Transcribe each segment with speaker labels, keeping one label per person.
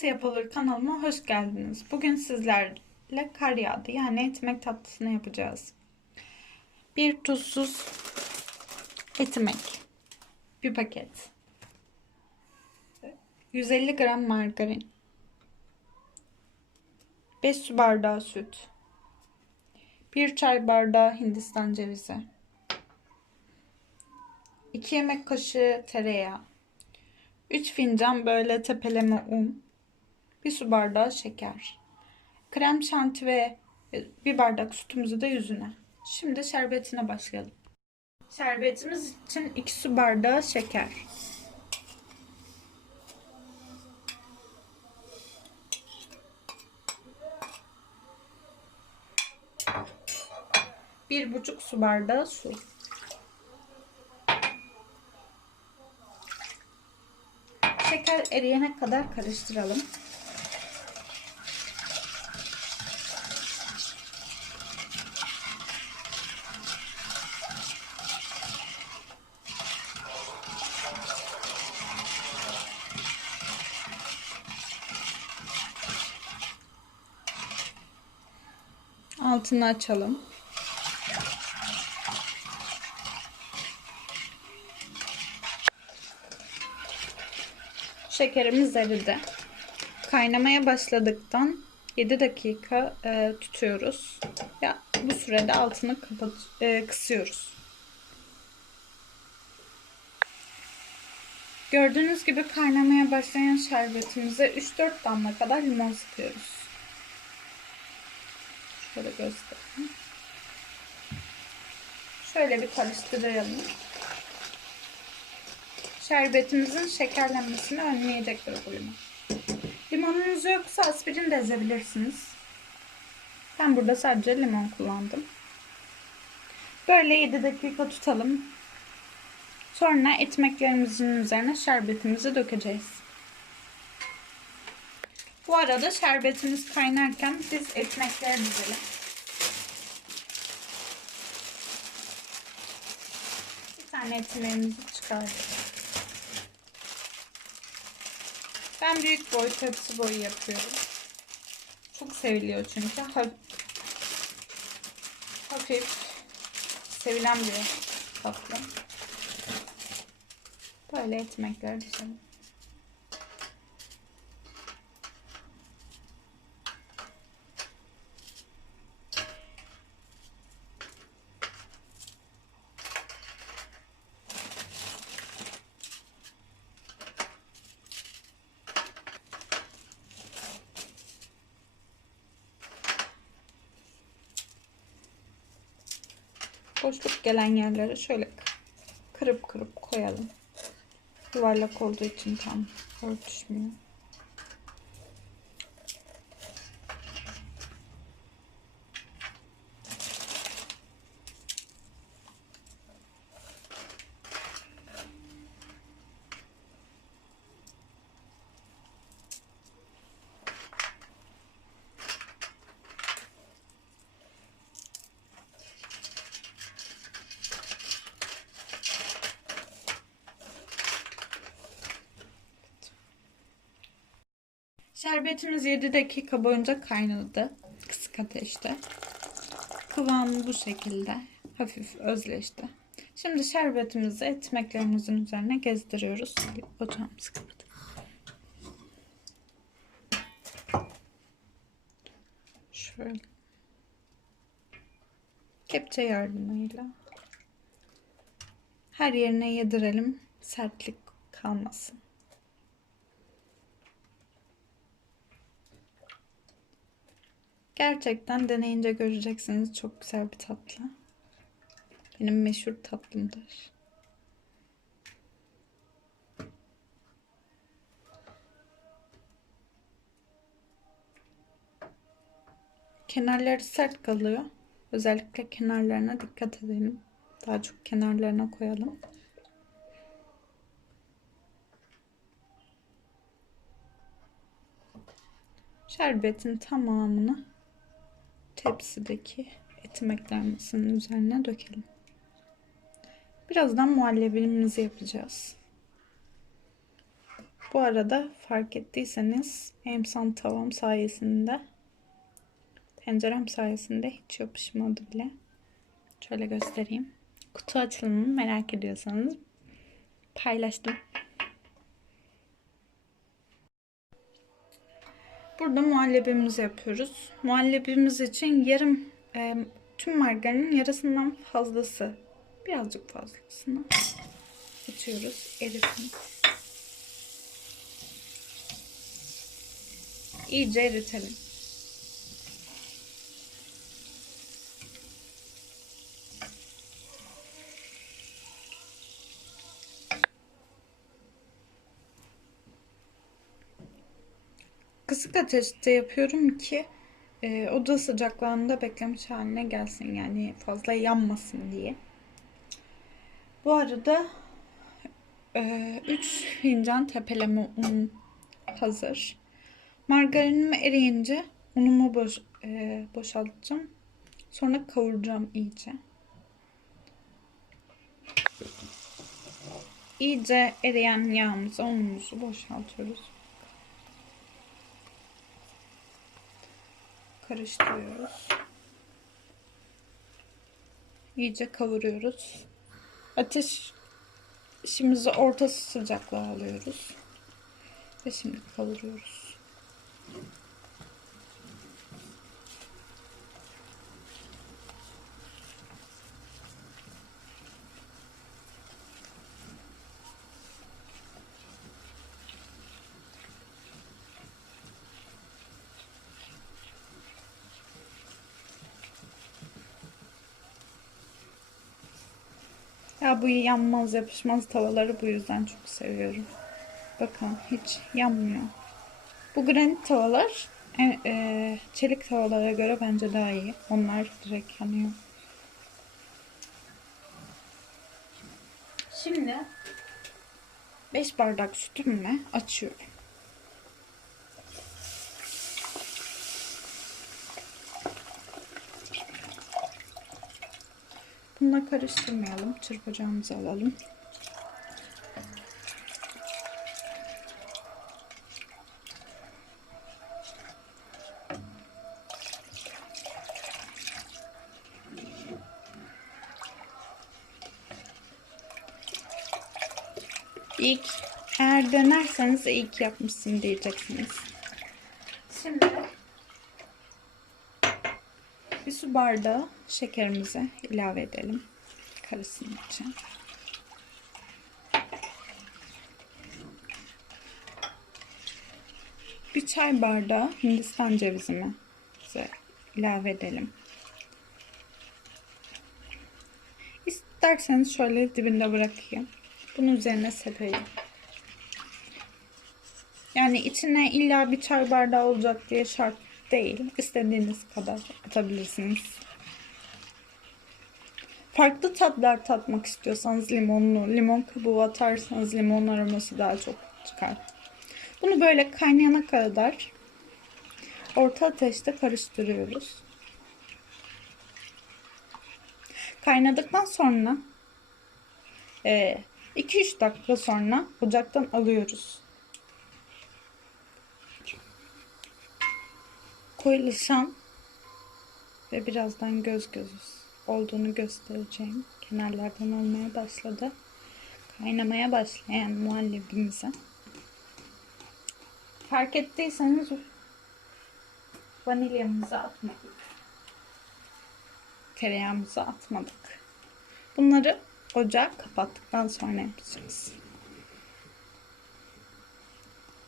Speaker 1: Nasıl yapılır kanalıma hoş geldiniz. Bugün sizlerle kar yağdı yani etmek tatlısını yapacağız. Bir tuzsuz etmek. Bir paket. 150 gram margarin. 5 su bardağı süt. 1 çay bardağı hindistan cevizi. 2 yemek kaşığı tereyağı. 3 fincan böyle tepeleme un. 1 su bardağı şeker. Krem şanti ve bir bardak sütümüzü de yüzüne. Şimdi şerbetine başlayalım. Şerbetimiz için 2 su bardağı şeker. Bir buçuk su bardağı su. Şeker eriyene kadar karıştıralım. Altını açalım. Şekerimiz eridi. Kaynamaya başladıktan 7 dakika e, tutuyoruz. Ya bu sürede altını kapat e, kısıyoruz. Gördüğünüz gibi kaynamaya başlayan şerbetimize 3-4 damla kadar limon sıkıyoruz. Şöyle göstereyim. Şöyle bir karıştıralım. Şerbetimizin şekerlenmesini önleyecektir bu limon. Limonunuz yoksa aspirin de ezebilirsiniz. Ben burada sadece limon kullandım. Böyle 7 dakika tutalım. Sonra ekmeklerimizin üzerine şerbetimizi dökeceğiz. Bu arada şerbetimiz kaynarken biz ekmekleri dizelim. Bir tane ekmeğimizi çıkardık. Ben büyük boy tepsi boyu yapıyorum. Çok seviliyor çünkü. Hafif, sevilen bir tatlı. Böyle ekmekler dizelim. Boşluk gelen yerlere şöyle kırıp kırıp koyalım. Yuvarlak olduğu için tam örtüşmüyor. Şerbetimiz 7 dakika boyunca kaynadı. Kısık ateşte. Kıvamı bu şekilde. Hafif özleşti. Şimdi şerbetimizi ekmeklerimizin üzerine gezdiriyoruz. Ocağımızı kapatalım. Şöyle. Kepçe yardımıyla her yerine yedirelim. Sertlik kalmasın. Gerçekten deneyince göreceksiniz çok güzel bir tatlı. Benim meşhur tatlımdır. Kenarları sert kalıyor. Özellikle kenarlarına dikkat edelim. Daha çok kenarlarına koyalım. Şerbetin tamamını tepsideki ekmeklerimizin üzerine dökelim. Birazdan muhallebimizi yapacağız. Bu arada fark ettiyseniz emsan tavam sayesinde tencerem sayesinde hiç yapışmadı bile. Şöyle göstereyim. Kutu açılımını merak ediyorsanız paylaştım. Burada muhallebimizi yapıyoruz. Muhallebimiz için yarım e, tüm margarinin yarısından fazlası, birazcık fazlasını atıyoruz. Erisin. İyice eritelim. Kısık ateşte yapıyorum ki e, oda sıcaklığında beklemiş haline gelsin. Yani fazla yanmasın diye. Bu arada 3 fincan tepeleme un hazır. Margarinimi eriyince unumu boş, e, boşaltacağım. Sonra kavuracağım iyice. İyice eriyen yağımızı, unumuzu boşaltıyoruz. Karıştırıyoruz. İyice kavuruyoruz. Ateş işimizi orta sıcaklığa alıyoruz. Ve şimdi kavuruyoruz. Ya bu yanmaz yapışmaz tavaları bu yüzden çok seviyorum. Bakın hiç yanmıyor. Bu granit tavalar e, e, çelik tavalara göre bence daha iyi. Onlar direkt yanıyor. Şimdi 5 bardak sütümle açıyorum. Bununla karıştırmayalım. Çırpacağımızı alalım. İlk eğer denerseniz ilk yapmışsın diyeceksiniz. Şimdi su bardağı şekerimizi ilave edelim. Karısının için. Bir çay bardağı Hindistan cevizimi ilave edelim. İsterseniz şöyle dibinde bırakayım. Bunun üzerine sepeyim. Yani içine illa bir çay bardağı olacak diye şart değil. İstediğiniz kadar atabilirsiniz. Farklı tatlar tatmak istiyorsanız limonlu, limon kabuğu atarsanız limon aroması daha çok çıkar. Bunu böyle kaynayana kadar orta ateşte karıştırıyoruz. Kaynadıktan sonra 2-3 dakika sonra ocaktan alıyoruz. Koyulaşan ve birazdan göz göz olduğunu göstereceğim. Kenarlardan olmaya başladı. Kaynamaya başlayan muhallebimize. Fark ettiyseniz vanilyamızı atmadık. Tereyağımızı atmadık. Bunları ocağı kapattıktan sonra yapacağız.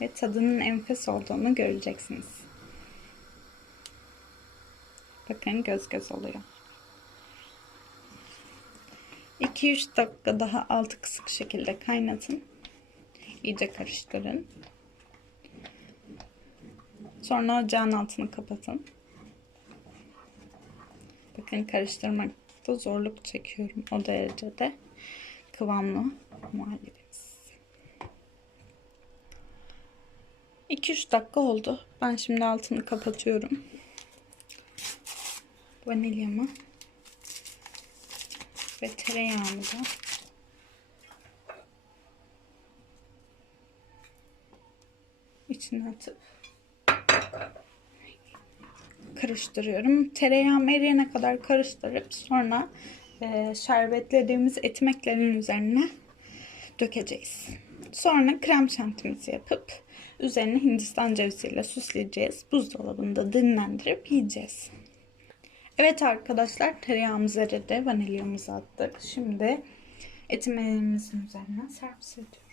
Speaker 1: Ve tadının enfes olduğunu göreceksiniz. Bakın göz göz oluyor. 2-3 dakika daha altı kısık şekilde kaynatın. İyice karıştırın. Sonra ocağın altını kapatın. Bakın karıştırmakta zorluk çekiyorum o derecede. Kıvamlı muhallebimiz. 2-3 dakika oldu. Ben şimdi altını kapatıyorum vanilyamı ve tereyağımı da içine atıp karıştırıyorum. Tereyağım eriyene kadar karıştırıp sonra e, şerbetlediğimiz etimeklerin üzerine dökeceğiz. Sonra krem şantimizi yapıp üzerine hindistan ceviziyle süsleyeceğiz. Buzdolabında dinlendirip yiyeceğiz. Evet arkadaşlar tereyağımız eridi. Vanilyamızı attık. Şimdi etimeğimizin üzerine servis ediyoruz.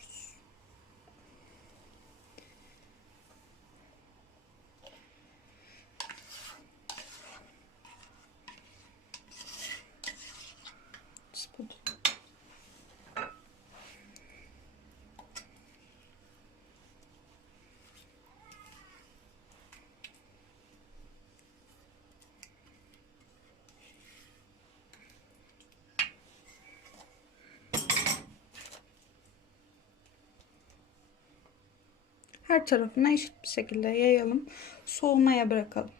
Speaker 1: Her tarafına eşit bir şekilde yayalım. Soğumaya bırakalım.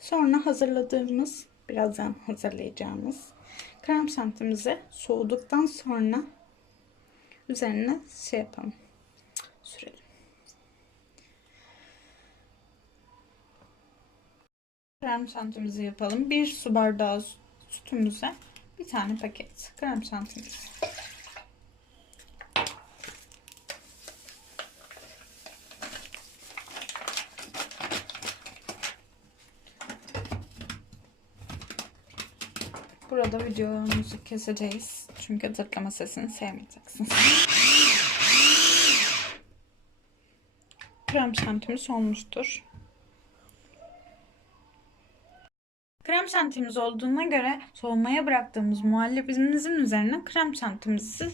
Speaker 1: Sonra hazırladığımız, birazdan hazırlayacağımız krem şantimizi soğuduktan sonra üzerine şey yapalım. Sürelim. Krem şantimizi yapalım. Bir su bardağı sütümüze bir tane paket krem şantimizi. Burada videomuzu keseceğiz. Çünkü tıklama sesini sevmeyeceksiniz. Krem şantimiz olmuştur. Krem şantimiz olduğuna göre soğumaya bıraktığımız muhallebimizin üzerine krem şantimizi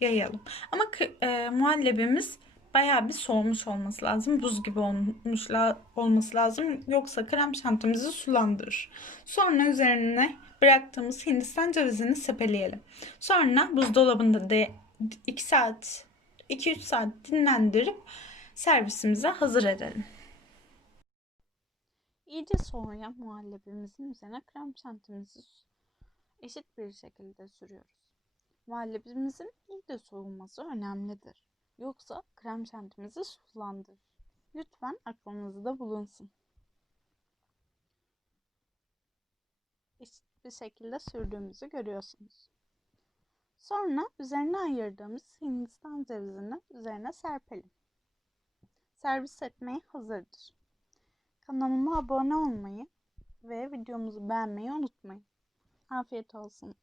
Speaker 1: yayalım. Ama e, muhallebimiz bayağı bir soğumuş olması lazım. Buz gibi olmuş la, olması lazım. Yoksa krem şantimizi sulandırır. Sonra üzerine bıraktığımız hindistan cevizini sepeleyelim. Sonra buzdolabında de 2 saat 2-3 saat dinlendirip servisimize hazır edelim. İyice soğuyan muhallebimizin üzerine krem şantimizi eşit bir şekilde sürüyoruz. Muhallebimizin iyice soğuması önemlidir. Yoksa krem şantimizi sulandırır. Lütfen aklınızda bulunsun. Eşit bir şekilde sürdüğümüzü görüyorsunuz. Sonra üzerine ayırdığımız hindistan cevizini üzerine serpelim. Servis etmeye hazırdır. Kanalıma abone olmayı ve videomuzu beğenmeyi unutmayın. Afiyet olsun.